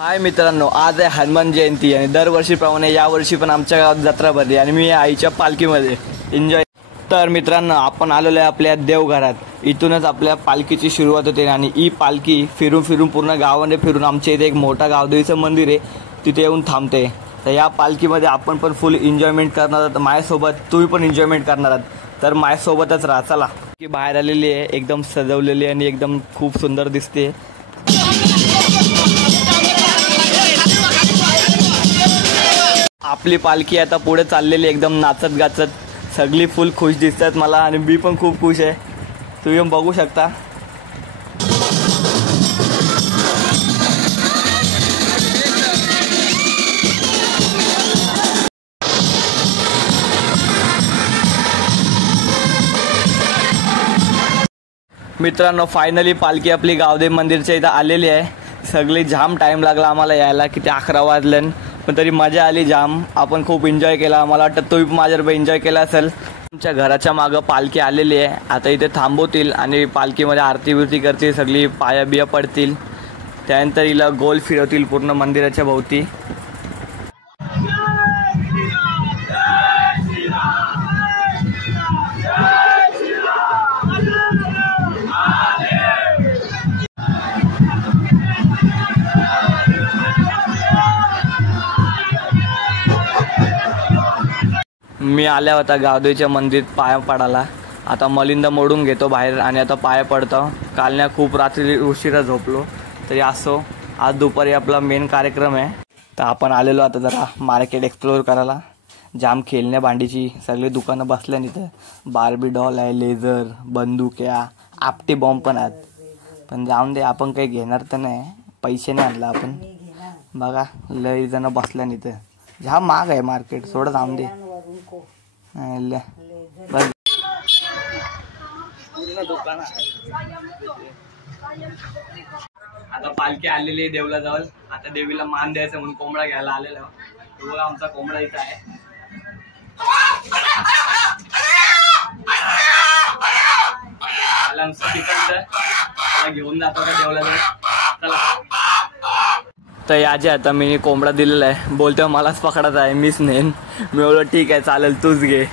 हाय मित्रांनो, आज आहे हनुमान जयंती आणि दरवर्षीप्रमाणे यावर्षी पण आमच्या गावात जत्रा भरली आणि मी आईच्या पालखीमध्ये एन्जॉय. तर मित्रांनो, आपण आलेलो आहे आपल्या देवघरात. इथूनच आपल्या पालखीची सुरुवात होते आणि ही पालखी फिरून फिरून पूर्ण गावाने फिरून आमच्या इथे एक मोठा गावदेवीचं मंदिर आहे तिथे येऊन थांबते. तर या पालखीमध्ये आपण पण फुल एन्जॉयमेंट करणार आहोत. माझ्यासोबत तुम्ही पण एन्जॉयमेंट करणार आहात तर माझ्यासोबतच राहा. चला. की बाहेर आलेली आहे, एकदम सजवलेली आणि एकदम खूप सुंदर दिसते. आपली पालखी आता पुढे चाललेली एकदम नाचत गाचत. सगळी फुल खुश दिसतात मला आणि मी पण खूप खुश आहे. तुम्ही बघू शकता. मित्रांनो, फायनली पालखी आपली गावदेव मंदिरच्या इथं आलेली आहे. सगळी जाम टाईम लागला आम्हाला यायला, किती 11 वाजले पण तरी मजा आली जाम. आपण खूप एन्जॉय केला. मला वाटतं तुम्ही माझ्याबरोबर एन्जॉय केला असेल. तुमच्या घराच्या मागं पालखी आलेली आहे. आता इथे थांबवतील आणि पालखीमध्ये आरती बिरती करतील, सगळी पाया बिया पडतील. त्यानंतर हिला गोल फिरवतील पूर्ण मंदिराच्या भोवती. मी आल्या होता गावदेवीच्या मंदिरात पाया पडायला. आता मलिंद मोडून घेतो बाहेर आणि आता पाया पडतो. कालण्या खूप रात्री उशिरा झोपलो तरी असो. आज दुपारी आपला मेन कार्यक्रम आहे. तर आपण आलेलो आता जरा मार्केट एक्सप्लोअर करायला. जाम खेळण्या भांडीची सगळी दुकानं बसल्या इथं. बार्बी डॉल आहे, लेझर, बंदुक्या, आपटे बॉम्ब पण आहेत. पण जाऊन दे, आपण काही घेणार तर नाही. पैसे नाही आणला आपण. बघा लई जण बसल्या इथं. जाम महाग आहे मार्केट. थोडं जाऊन दे. आता पालखी आलेली आहे देवला जवळ. आता देवीला मान द्यायचं म्हणून कोंबडा घ्यायला आलेला. बघा आमचा कोंबडा इथं आहे. घेऊन जातो का देवला जवळ. चला. तर याचे आता मी कोंबडा दिलेला आहे. बोलतोय मलाच पकडायचा आहे, मीच नेन. मी बोललो ठीक आहे चालेल, तूच घे.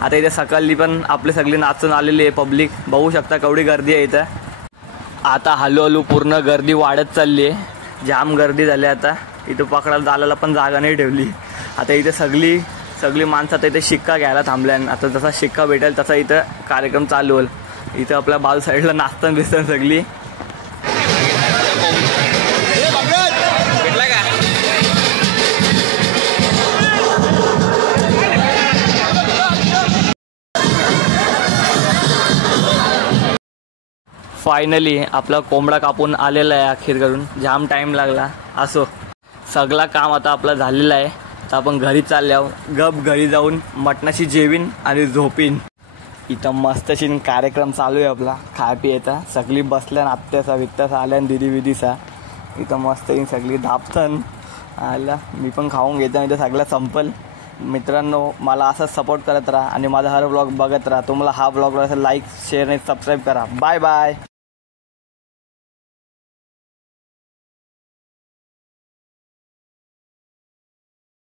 आता इथे सकाळी पण आपले सगळे नाचून आलेली आहे पब्लिक. बघू शकता केवढी गर्दी आहे इथं. आता हळूहळू पूर्ण गर्दी वाढत चालली आहे. जाम गर्दी झाली. आता इथं पकडायला जायला पण जागा नाही ठेवली. आता इथे सगळी माणसं आता इथे शिक्का घ्यायला थांबल्या. आता जसा शिक्का भेटेल तसा इथं कार्यक्रम चालू होईल. इथं आपल्या बाजू साईडला नाचताना दिसतात सगळी. फायनली आपला कोंबडा कापून आलेला आहे अखेर करून. जाम टाईम लागला. असो, सगळा काम आता आपलं झालेलं आहे. तर आपण घरी चालले आहोत. गप घरी जाऊन मटणाची जेवीन आणि झोपीन. इथं मस्तशी कार्यक्रम चालू आहे आपला खाय पियाचा. सगळी बसल्या आत्याचा वित्ताचा आल्या आणि दिदी विधीचा. इथं मस्त सगळी धापतन आल्या. मी पण खाऊन घेतो. इथं सगळं संपल. मित्रांनो, मला असंच सपोर्ट करत राहा आणि माझा हर ब्लॉग बघत राहा. तुम्हाला हा ब्लॉग असेल लाईक शेअर आणि सबस्क्राईब करा. Bye bye.